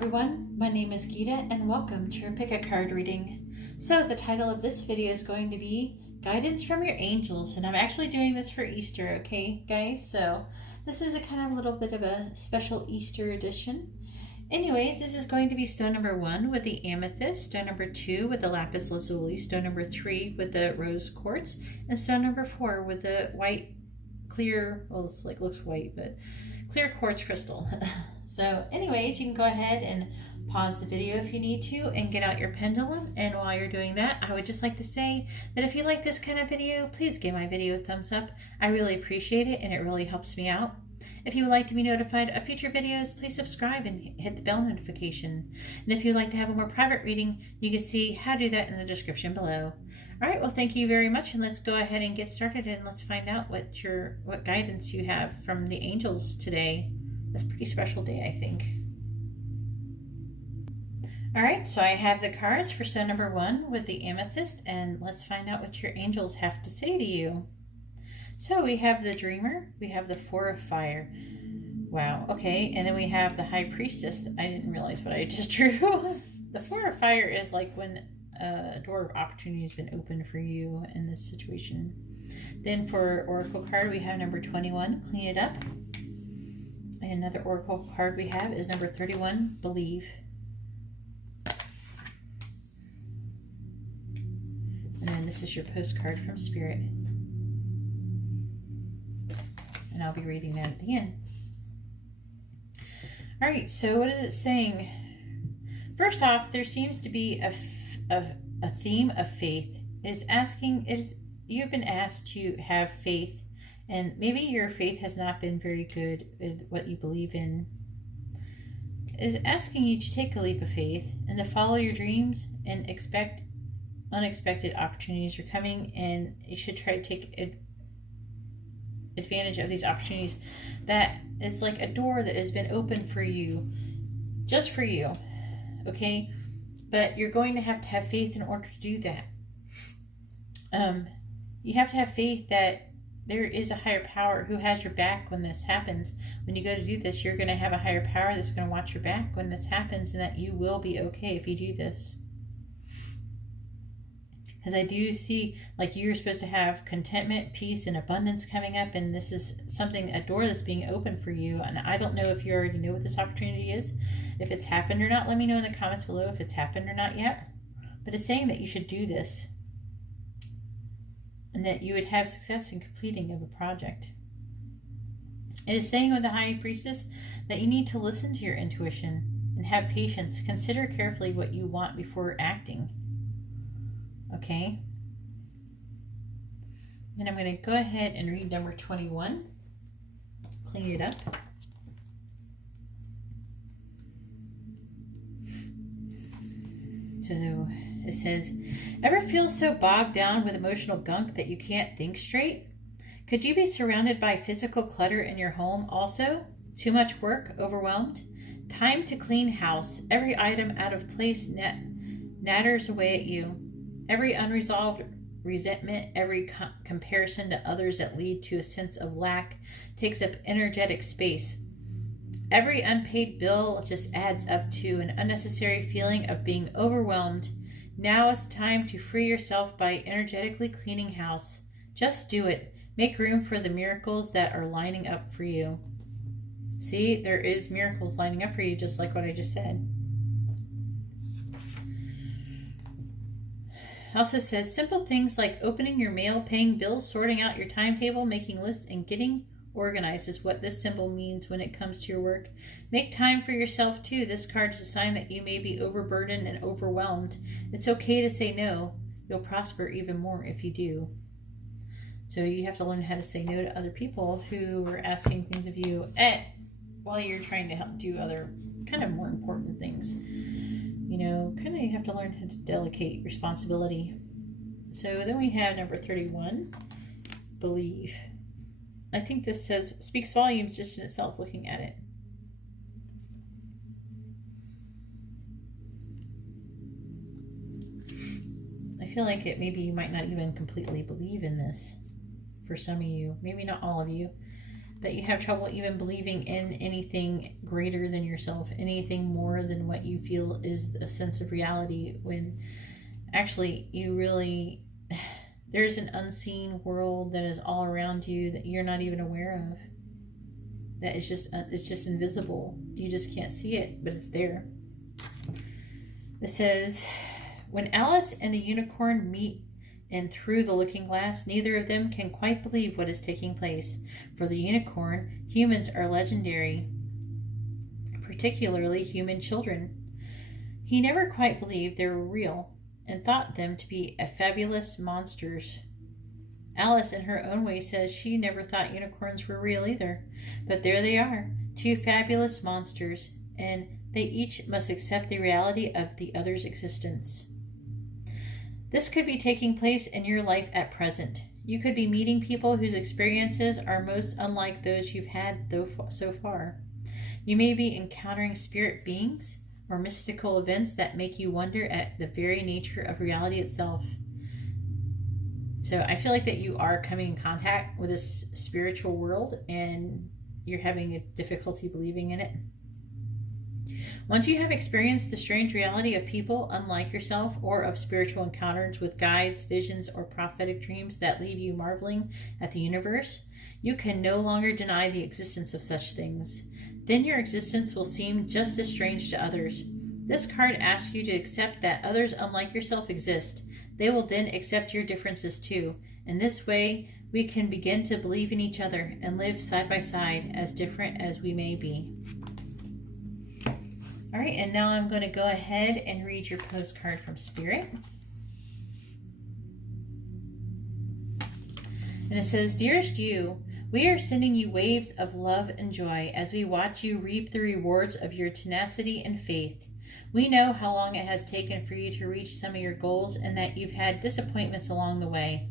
everyone, my name is Gita and welcome to your pick a card reading. So the title of this video is going to be Guidance from Your Angels, and I'm actually doing this for Easter, okay guys? So this is a kind of little bit of a special Easter edition. Anyways, this is going to be stone number 1 with the amethyst, stone number 2 with the lapis lazuli, stone number 3 with the rose quartz, and stone number 4 with the white clear, well it's like looks white, but clear quartz crystal. So anyways, you can go ahead and pause the video if you need to and get out your pendulum. And while you're doing that, I would just like to say that if you like this kind of video, please give my video a thumbs up. I really appreciate it and it really helps me out. If you would like to be notified of future videos, please subscribe and hit the bell notification. And if you'd like to have a more private reading, you can see how to do that in the description below. All right, well, thank you very much, and let's go ahead and get started and let's find out what guidance you have from the angels today. It's a pretty special day, I think. All right, so I have the cards for stone number 1 with the amethyst, and let's find out what your angels have to say to you. So we have the dreamer, we have the 4 of fire. Wow, okay, and then we have the high priestess. I didn't realize what I just drew. The 4 of fire is like when a door of opportunity has been opened for you in this situation. Then for oracle card, we have number 21, clean it up. And another oracle card we have is number 31, believe. And then this is your postcard from Spirit. And I'll be reading that at the end. All right, so what is it saying? First off, there seems to be a theme of faith. You've been asked to have faith, and maybe your faith has not been very good with what you believe in. Is asking you to take a leap of faith and to follow your dreams and expect unexpected opportunities are coming, and you should try to take advantage of these opportunities. That is like a door that has been opened for you, just for you, okay? But you're going to have faith in order to do that. You have to have faith that there is a higher power who has your back when this happens. When you go to do this, you're going to have a higher power that's going to watch your back when this happens, and that you will be okay if you do this. Because I do see like you're supposed to have contentment, peace, and abundance coming up, and this is something, a door that's being opened for you. And I don't know if you already know what this opportunity is, if it's happened or not. Let me know in the comments below if it's happened or not yet. But it's saying that you should do this, and that you would have success in completing of a project. It is saying with the High Priestess that you need to listen to your intuition and have patience. Consider carefully what you want before acting. Okay? Then I'm going to go ahead and read number 21. Clean it up. So it says, ever feel so bogged down with emotional gunk that you can't think straight? Could you be surrounded by physical clutter in your home also? Too much work, overwhelmed? Time to clean house. Every item out of place natters away at you. Every unresolved resentment, every comparison to others that lead to a sense of lack takes up energetic space. Every unpaid bill just adds up to an unnecessary feeling of being overwhelmed. Now is the time to free yourself by energetically cleaning house. Just do it. Make room for the miracles that are lining up for you. See, there is miracles lining up for you, just like what I just said. Also says simple things like opening your mail, paying bills, sorting out your timetable, making lists, and getting organized is what this symbol means when it comes to your work. Make time for yourself too. This card is a sign that you may be overburdened and overwhelmed. It's okay to say no. You'll prosper even more if you do. So you have to learn how to say no to other people who are asking things of you while you're trying to help do other kind of more important things. You know, kind of you have to learn how to delegate responsibility. So then we have number 31, believe. I think this speaks volumes just in itself looking at it. I feel like maybe you might not even completely believe in this for some of you. Maybe not all of you. that you have trouble even believing in anything greater than yourself, anything more than what you feel is a sense of reality, when actually you really, there's an unseen world that is all around you that you're not even aware of. That is just, it's just invisible. You just can't see it, but it's there. It says, when Alice and the unicorn meet and through the looking glass, neither of them can quite believe what is taking place. For the unicorn, humans are legendary, particularly human children. He never quite believed they were real and thought them to be fabulous monsters. Alice, in her own way, says she never thought unicorns were real either. But there they are, two fabulous monsters, and they each must accept the reality of the other's existence. This could be taking place in your life at present. You could be meeting people whose experiences are most unlike those you've had so far. You may be encountering spirit beings or mystical events that make you wonder at the very nature of reality itself. So I feel like that you are coming in contact with this spiritual world and you're having a difficulty believing in it. Once you have experienced the strange reality of people unlike yourself, or of spiritual encounters with guides, visions, or prophetic dreams that leave you marveling at the universe, you can no longer deny the existence of such things. Then your existence will seem just as strange to others. This card asks you to accept that others unlike yourself exist. They will then accept your differences too. In this way, we can begin to believe in each other and live side by side, as different as we may be. All right, and now I'm going to go ahead and read your postcard from Spirit. And it says, Dearest you, we are sending you waves of love and joy as we watch you reap the rewards of your tenacity and faith. We know how long it has taken for you to reach some of your goals and that you've had disappointments along the way.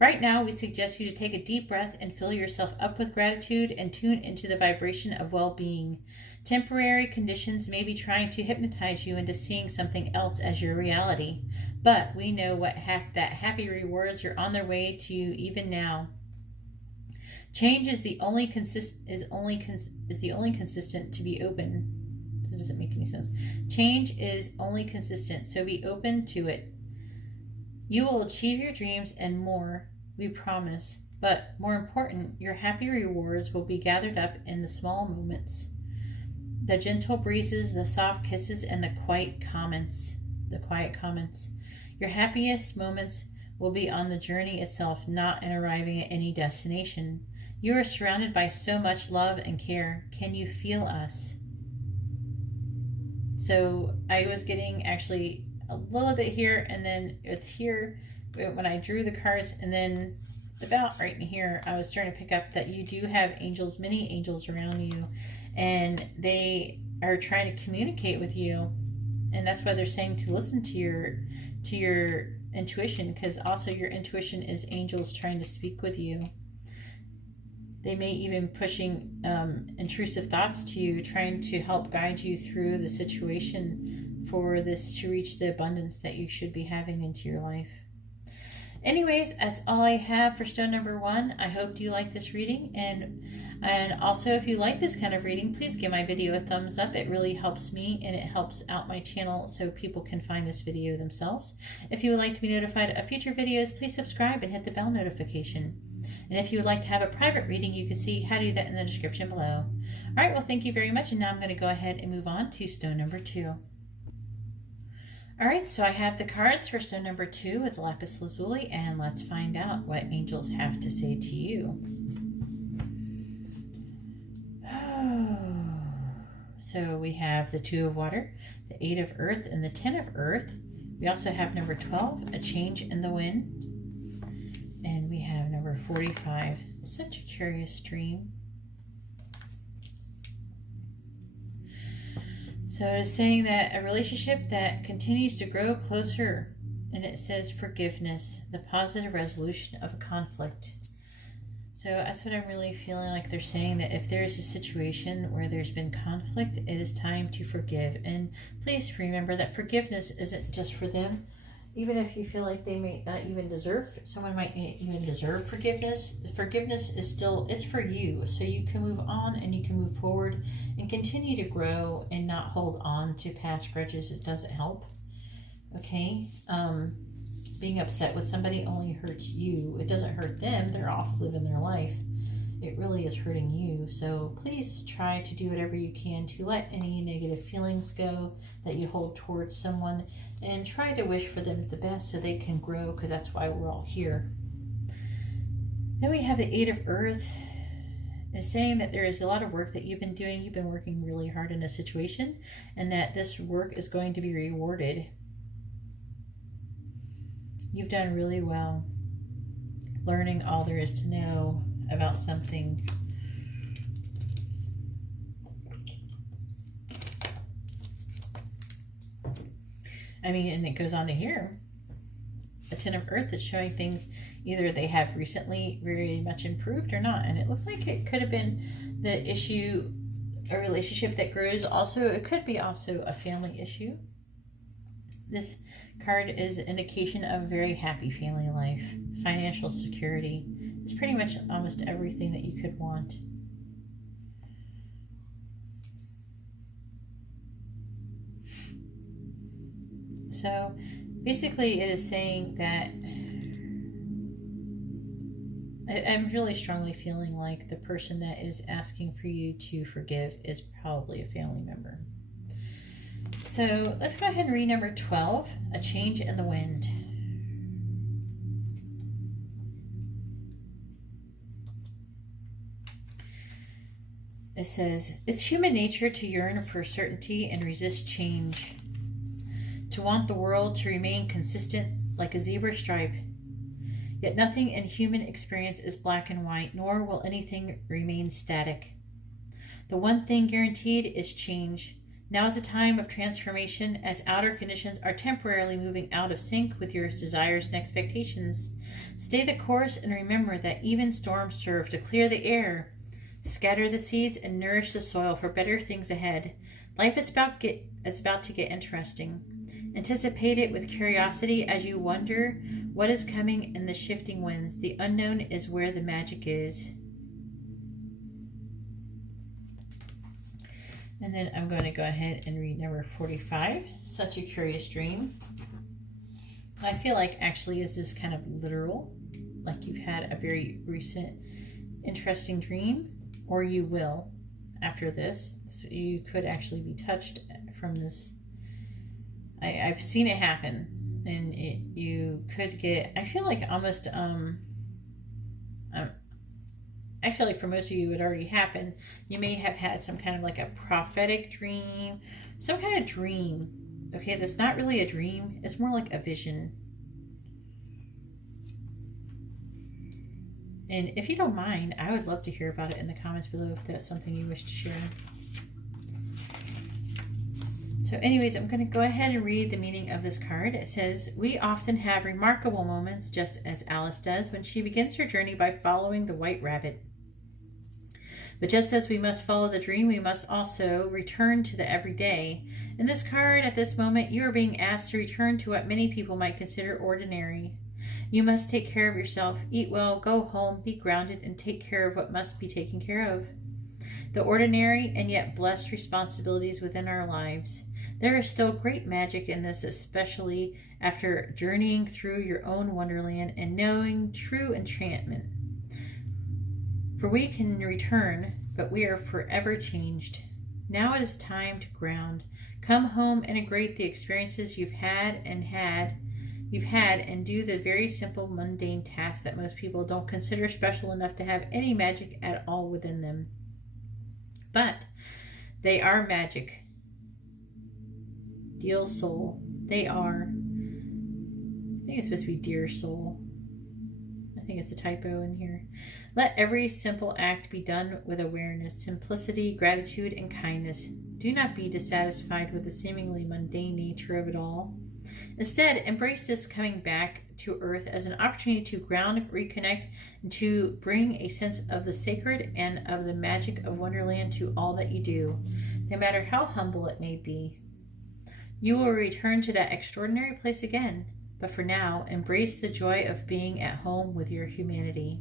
Right now, we suggest you to take a deep breath and fill yourself up with gratitude and tune into the vibration of well-being. Temporary conditions may be trying to hypnotize you into seeing something else as your reality, but we know that happy rewards are on their way to you even now. Change is the only consistent to be open. That doesn't make any sense. Change is only consistent, so be open to it. You will achieve your dreams and more, we promise. But more important, your happy rewards will be gathered up in the small moments. The gentle breezes, the soft kisses, and the quiet comments. Your happiest moments will be on the journey itself, not in arriving at any destination. You are surrounded by so much love and care. Can you feel us? So I was getting actually a little bit here, and then with here, when I drew the cards, and then about right in here, I was starting to pick up that you do have angels, many angels around you, and they are trying to communicate with you. And that's why they're saying to listen to your intuition, because also your intuition is angels trying to speak with you. They may even pushing intrusive thoughts to you, trying to help guide you through the situation for this to reach the abundance that you should be having into your life. Anyways, that's all I have for stone number 1. I hope you like this reading, and also if you like this kind of reading, please give my video a thumbs up. It really helps me and it helps out my channel so people can find this video themselves. If you would like to be notified of future videos, please subscribe and hit the bell notification. And if you would like to have a private reading, you can see how to do that in the description below. All right, well, thank you very much, and now I'm going to go ahead and move on to stone number 2. All right, so I have the cards for stone number 2 with lapis lazuli, and let's find out what angels have to say to you. So we have the 2 of water, the 8 of earth, and the 10 of earth. We also have number 12, a change in the wind. And we have number 45, such a curious dream. So it is saying that a relationship that continues to grow closer, and it says forgiveness, the positive resolution of a conflict. So that's what I'm really feeling like they're saying, that if there's a situation where there's been conflict, it is time to forgive. And please remember that forgiveness isn't just for them. Even if you feel like they may not even someone might not even deserve forgiveness. Forgiveness is still, it's for you. So you can move on and you can move forward and continue to grow and not hold on to past grudges. It doesn't help. Okay? Being upset with somebody only hurts you. It doesn't hurt them. They're off living their life. It really is hurting you. So please try to do whatever you can to let any negative feelings go that you hold towards someone, and try to wish for them the best so they can grow, because that's why we're all here. Then we have the Eight of Earth. It's saying that there is a lot of work that you've been doing. You've been working really hard in a situation, and that this work is going to be rewarded. You've done really well learning all there is to know about something. I mean, and it goes on to here. A Ten of Earth is showing things either they have recently very much improved or not. And it looks like it could have been the issue, a relationship that grows. Also, it could be also a family issue. This card is an indication of very happy family life, financial security. It's pretty much almost everything that you could want. So basically it is saying that I'm really strongly feeling like the person that is asking for you to forgive is probably a family member. So let's go ahead and read number 12, A Change in the Wind. It says, it's human nature to yearn for certainty and resist change, to want the world to remain consistent like a zebra stripe. Yet nothing in human experience is black and white, nor will anything remain static. The one thing guaranteed is change. Now is a time of transformation, as outer conditions are temporarily moving out of sync with your desires and expectations. Stay the course and remember that even storms serve to clear the air. Scatter the seeds and nourish the soil for better things ahead. Life is about to get interesting. Anticipate it with curiosity as you wonder what is coming in the shifting winds. The unknown is where the magic is. And then I'm going to go ahead and read number 45, Such a Curious Dream. I feel like actually this is kind of literal, like you've had a very recent interesting dream, or you will after this. So you could actually be touched from this. I've seen it happen, and you could get, I feel like almost, I feel like for most of you it already happened. You may have had some kind of like a prophetic dream, some kind of dream, okay, that's not really a dream, it's more like a vision. And if you don't mind, I would love to hear about it in the comments below if that's something you wish to share. So anyways, I'm going to go ahead and read the meaning of this card. It says, we often have remarkable moments, just as Alice does when she begins her journey by following the white rabbit. But just as we must follow the dream, we must also return to the everyday. In this card, at this moment, you are being asked to return to what many people might consider ordinary. You must take care of yourself, eat well, go home, be grounded, and take care of what must be taken care of. The ordinary and yet blessed responsibilities within our lives. There is still great magic in this, especially after journeying through your own wonderland and knowing true enchantment. For we can return, but we are forever changed. Now it is time to ground. Come home, integrate the experiences you've had and do the very simple mundane tasks that most people don't consider special enough to have any magic at all within them. But they are magic. Dear soul, they are. I think it's supposed to be dear soul. I think it's a typo in here. Let every simple act be done with awareness, simplicity, gratitude, and kindness. Do not be dissatisfied with the seemingly mundane nature of it all. Instead, embrace this coming back to earth as an opportunity to ground, reconnect, and to bring a sense of the sacred and of the magic of Wonderland to all that you do, no matter how humble it may be. You will return to that extraordinary place again. But for now, embrace the joy of being at home with your humanity.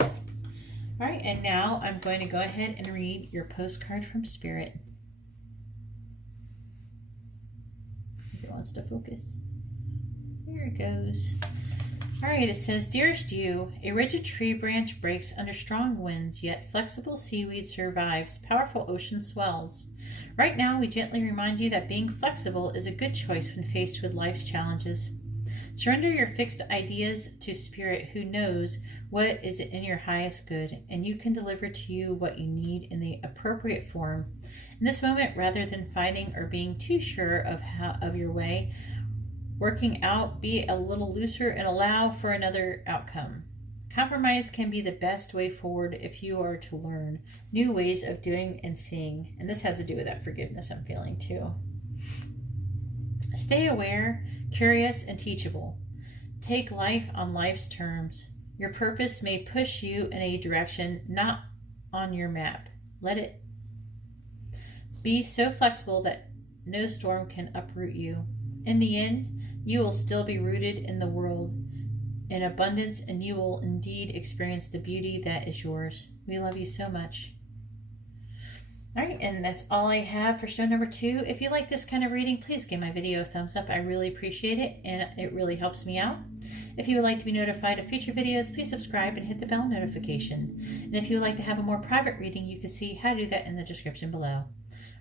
All right, and now I'm going to go ahead and read your postcard from Spirit. If it wants to focus. There it goes. All right, it says, Dearest you, a rigid tree branch breaks under strong winds, yet flexible seaweed survives powerful ocean swells. Right now, we gently remind you that being flexible is a good choice when faced with life's challenges. Surrender your fixed ideas to Spirit, who knows what is in your highest good, and you can deliver to you what you need in the appropriate form. In this moment, rather than fighting or being too sure of your way, working out, be a little looser and allow for another outcome. Compromise can be the best way forward if you are to learn new ways of doing and seeing. And this has to do with that forgiveness I'm feeling too. Stay aware, curious, and teachable. Take life on life's terms. Your purpose may push you in a direction not on your map. Let it be so flexible that no storm can uproot you. In the end, you will still be rooted in the world in abundance, and you will indeed experience the beauty that is yours. We love you so much. All right, and that's all I have for stone number 2. If you like this kind of reading, please give my video a thumbs up. I really appreciate it, and it really helps me out. If you would like to be notified of future videos, please subscribe and hit the bell notification. And if you would like to have a more private reading, you can see how to do that in the description below.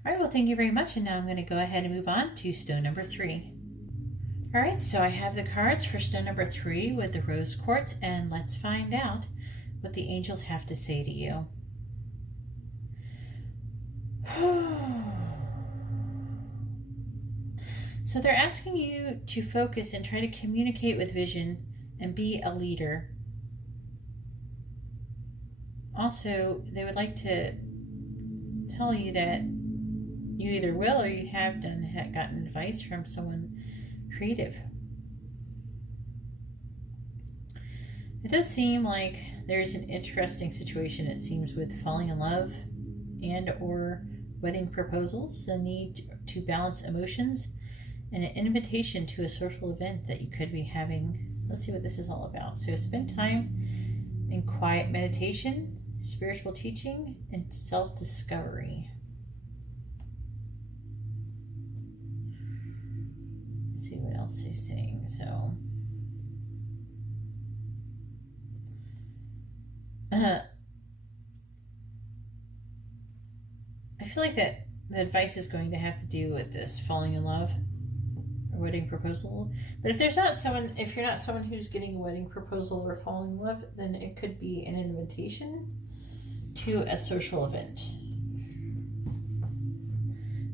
All right, well, thank you very much, and now I'm going to go ahead and move on to stone number 3. All right, so I have the cards for stone number 3 with the rose quartz, and let's find out what the angels have to say to you. So they're asking you to focus and try to communicate with vision and be a leader. Also, they would like to tell you that you either will or you have gotten advice from someone creative. It does seem like there's an interesting situation, it seems, with falling in love and or wedding proposals, the need to balance emotions, and an invitation to a social event that you could be having. Let's see what this is all about. So spend time in quiet meditation, spiritual teaching, and self-discovery. See what else he's saying. So I feel like that the advice is going to have to do with this falling in love or wedding proposal. But if you're not someone who's getting a wedding proposal or falling in love, then it could be an invitation to a social event.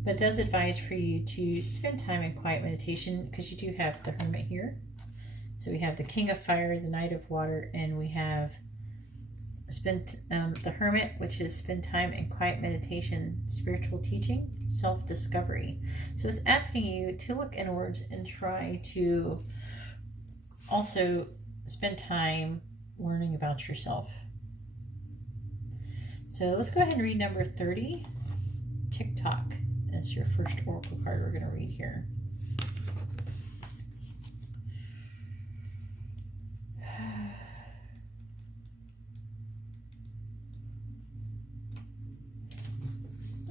But it does advise for you to spend time in quiet meditation, because you do have the Hermit here. So we have the King of Fire, the Knight of Water, and we have the Hermit, which is spend time in quiet meditation, spiritual teaching, self-discovery. So it's asking you to look inwards and try to also spend time learning about yourself. So let's go ahead and read number 30, TikTok. That's your first oracle card we're going to read here.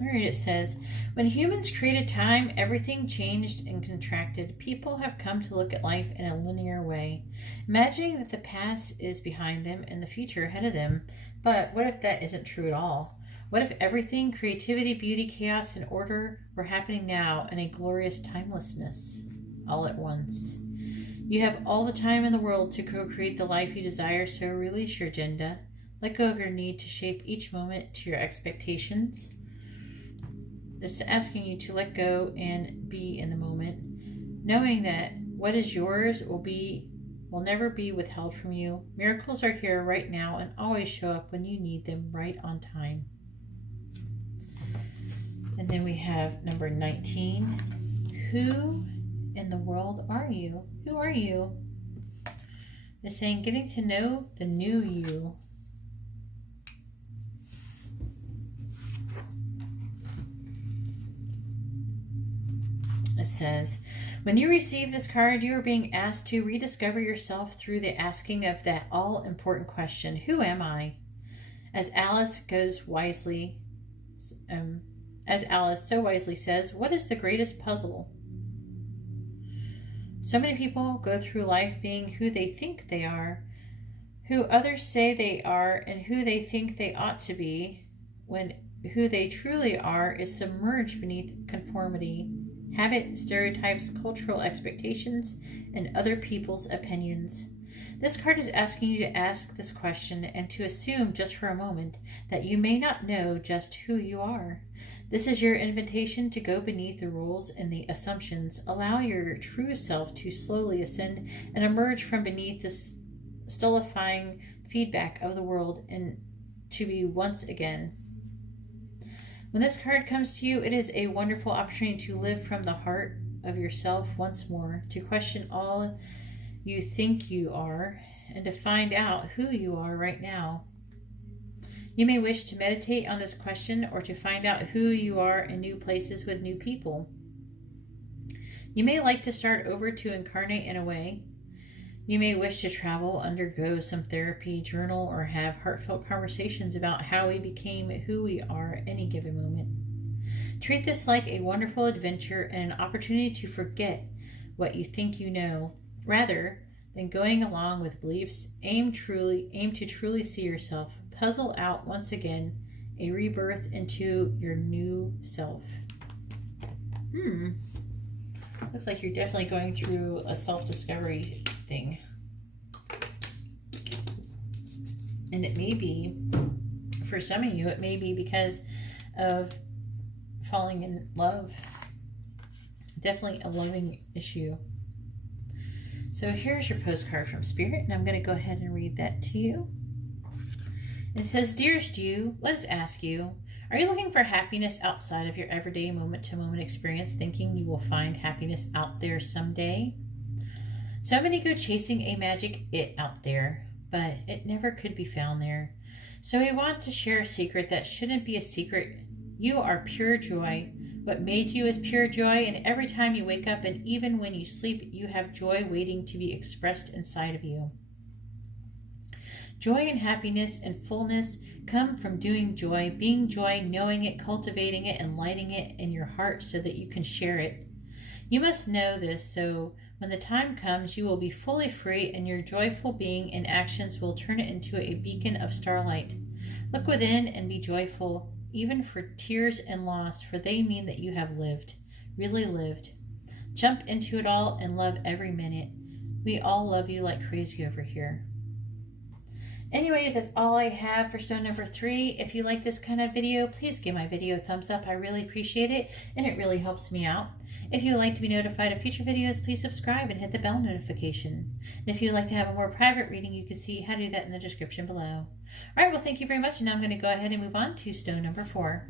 All right, it says, when humans created time, everything changed and contracted. People have come to look at life in a linear way, imagining that the past is behind them and the future ahead of them. But what if that isn't true at all? What if everything, creativity, beauty, chaos, and order, were happening now in a glorious timelessness, all at once? You have all the time in the world to co-create the life you desire, so release your agenda. Let go of your need to shape each moment to your expectations. It's asking you to let go and be in the moment, knowing that what is yours will never be withheld from you. Miracles are here right now and always show up when you need them, right on time. And then we have number 19. Who in the world are you? Who are you? It's saying getting to know the new you. It says, when you receive this card, you are being asked to rediscover yourself through the asking of that all-important question, who am I? As Alice so wisely says, what is the greatest puzzle? So many people go through life being who they think they are, who others say they are, and who they think they ought to be, when who they truly are is submerged beneath conformity, habit, stereotypes, cultural expectations, and other people's opinions. This card is asking you to ask this question and to assume just for a moment that you may not know just who you are. This is your invitation to go beneath the rules and the assumptions, allow your true self to slowly ascend and emerge from beneath the stultifying feedback of the world and to be once again. When this card comes to you, it is a wonderful opportunity to live from the heart of yourself once more, to question all you think you are, and to find out who you are right now. You may wish to meditate on this question or to find out who you are in new places with new people. You may like to start over to incarnate in a way. You may wish to travel, undergo some therapy, journal, or have heartfelt conversations about how we became who we are at any given moment. Treat this like a wonderful adventure and an opportunity to forget what you think you know. Rather than going along with beliefs, aim to truly see yourself, puzzle out once again a rebirth into your new self. Looks like you're definitely going through a self-discovery thing. And it may be, for some of you, it may be because of falling in love. Definitely a loving issue. So here's your postcard from Spirit, and I'm going to go ahead and read that to you. And it says, dearest you, let us ask you, are you looking for happiness outside of your everyday moment-to-moment experience, thinking you will find happiness out there someday? So many go chasing a magic it out there, but it never could be found there. So we want to share a secret that shouldn't be a secret. You are pure joy. What made you is pure joy, and every time you wake up and even when you sleep, you have joy waiting to be expressed inside of you. Joy and happiness and fullness come from doing joy, being joy, knowing it, cultivating it, and lighting it in your heart so that you can share it. You must know this, so when the time comes, you will be fully free, and your joyful being and actions will turn it into a beacon of starlight. Look within and be joyful, even for tears and loss, for they mean that you have lived, really lived. Jump into it all and love every minute. We all love you like crazy over here. Anyways, that's all I have for stone number 3. If you like this kind of video, please give my video a thumbs up. I really appreciate it, and it really helps me out. If you would like to be notified of future videos, please subscribe and hit the bell notification. And if you would like to have a more private reading, you can see how to do that in the description below. Alright, well, thank you very much, and now I'm going to go ahead and move on to stone number 4.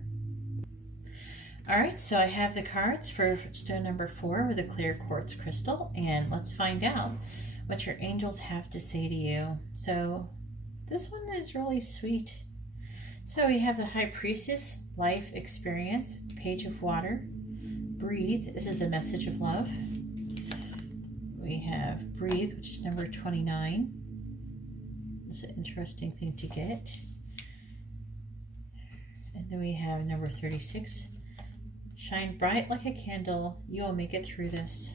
Alright, so I have the cards for stone number 4 with a clear quartz crystal, and let's find out what your angels have to say to you. So this one is really sweet. So we have the High Priestess, life experience, Page of Water, breathe. This is a message of love. We have breathe, which is number 29. This is an interesting thing to get. And then we have number 36. Shine bright like a candle. You will make it through this.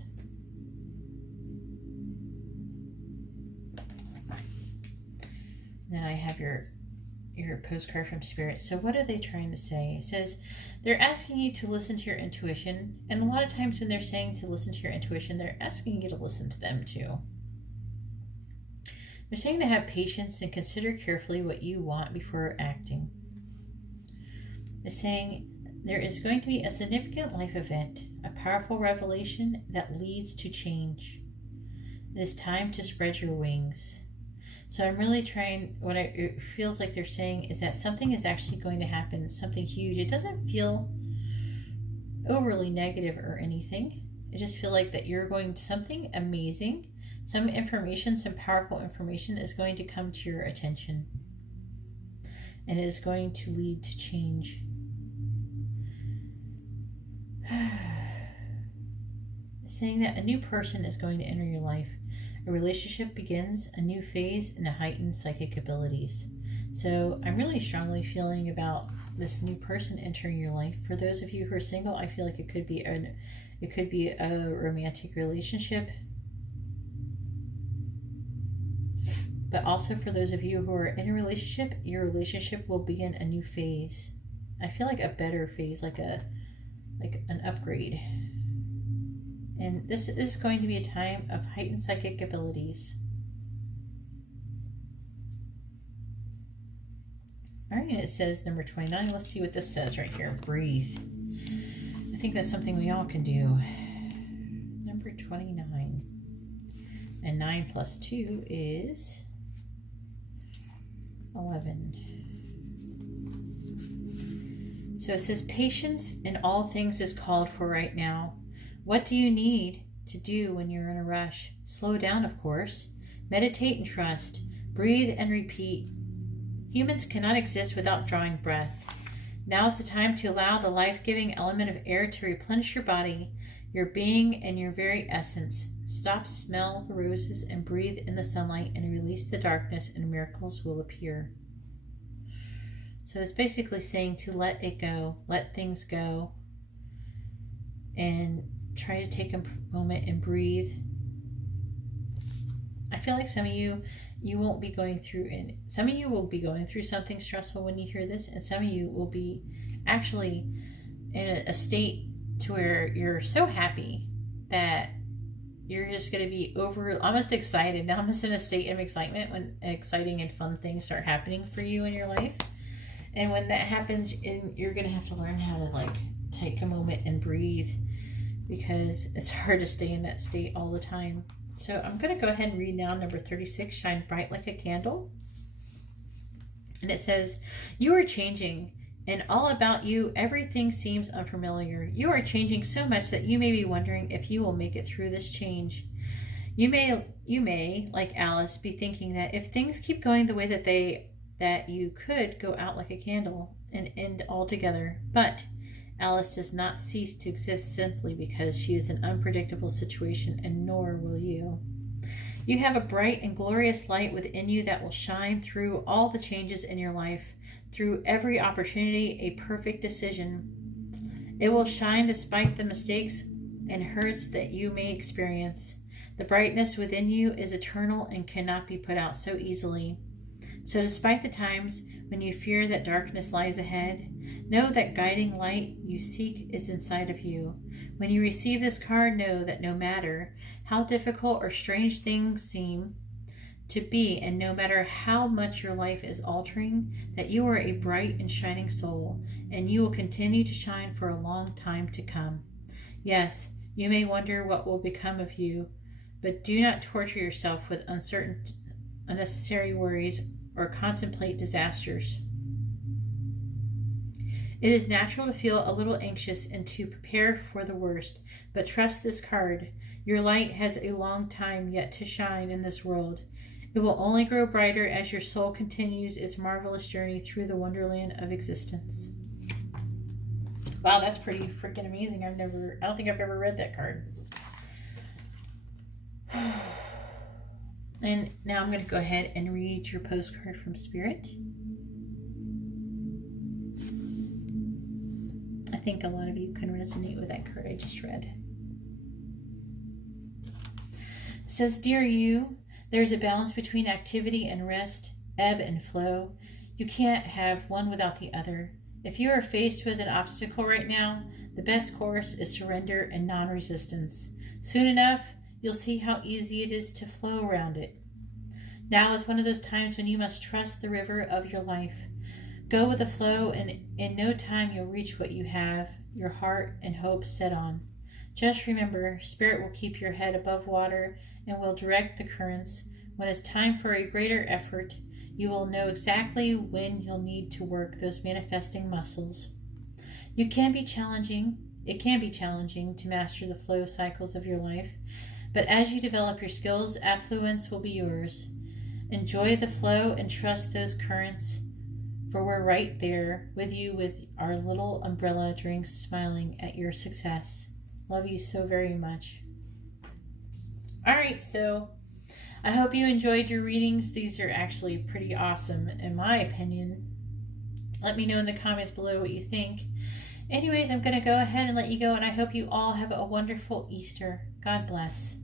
Then I have your postcard from Spirit. So what are they trying to say? It says they're asking you to listen to your intuition. And a lot of times when they're saying to listen to your intuition, they're asking you to listen to them too. They're saying to have patience and consider carefully what you want before acting. They're saying there is going to be a significant life event, a powerful revelation that leads to change. It is time to spread your wings. So I'm really trying, it feels like they're saying is that something is actually going to happen, something huge. It doesn't feel overly negative or anything. I just feel like that you're going to something amazing, some information, some powerful information is going to come to your attention. And it is going to lead to change. saying that a new person is going to enter your life. A relationship begins a new phase and a heightened psychic abilities. So I'm really strongly feeling about this new person entering your life. For those of you who are single, I feel like it could be a romantic relationship. But also for those of you who are in a relationship, your relationship will begin a new phase. I feel like a better phase, like an upgrade. And this is going to be a time of heightened psychic abilities. All right, and it says number 29. Let's see what this says right here. Breathe. I think that's something we all can do. Number 29. And 9 plus 2 is 11. So it says patience in all things is called for right now. What do you need to do when you're in a rush? Slow down, of course. Meditate and trust. Breathe and repeat. Humans cannot exist without drawing breath. Now is the time to allow the life-giving element of air to replenish your body, your being, and your very essence. Stop, smell the roses, and breathe in the sunlight, and release the darkness, and miracles will appear. So it's basically saying to let it go, let things go, and try to take a moment and breathe. I feel like some of you won't be going through, and some of you will be going through something stressful when you hear this, and some of you will be actually in a state to where you're so happy that you're just going to be almost excited. Now I'm just in a state of excitement when exciting and fun things start happening for you in your life. And when that happens, you're going to have to learn how to take a moment and breathe, because it's hard to stay in that state all the time. So I'm going to go ahead and read now number 36, Shine Bright Like a Candle. And it says, you are changing, and all about you, everything seems unfamiliar. You are changing so much that you may be wondering if you will make it through this change. You may, like Alice, be thinking that if things keep going the way that you could go out like a candle and end altogether. But Alice does not cease to exist simply because she is an unpredictable situation, and nor will you. You have a bright and glorious light within you that will shine through all the changes in your life, through every opportunity, a perfect decision. It will shine despite the mistakes and hurts that you may experience. The brightness within you is eternal and cannot be put out so easily. So despite the times when you fear that darkness lies ahead, know that guiding light you seek is inside of you. When you receive this card, know that no matter how difficult or strange things seem to be, and no matter how much your life is altering, that you are a bright and shining soul, and you will continue to shine for a long time to come. Yes, you may wonder what will become of you, but do not torture yourself with unnecessary worries or contemplate disasters. It is natural to feel a little anxious and to prepare for the worst, but trust this card. Your light has a long time yet to shine in this world. It will only grow brighter as your soul continues its marvelous journey through the wonderland of existence. Wow, that's pretty freaking amazing. I don't think I've ever read that card. And now I'm going to go ahead and read your postcard from Spirit. I think a lot of you can resonate with that card I just read. It says, Dear you, there's a balance between activity and rest, ebb and flow. You can't have one without the other. If you are faced with an obstacle right now, the best course is surrender and non-resistance. Soon enough, you'll see how easy it is to flow around it. Now is one of those times when you must trust the river of your life. Go with the flow, and in no time you'll reach what you have your heart and hope set on. Just remember, Spirit will keep your head above water and will direct the currents. When it's time for a greater effort, you will know exactly when you'll need to work those manifesting muscles. It can be challenging to master the flow cycles of your life, but as you develop your skills, affluence will be yours. Enjoy the flow and trust those currents, for we're right there with you with our little umbrella drinks, smiling at your success. Love you so very much. Alright, so I hope you enjoyed your readings. These are actually pretty awesome, in my opinion. Let me know in the comments below what you think. Anyways, I'm going to go ahead and let you go, and I hope you all have a wonderful Easter. God bless.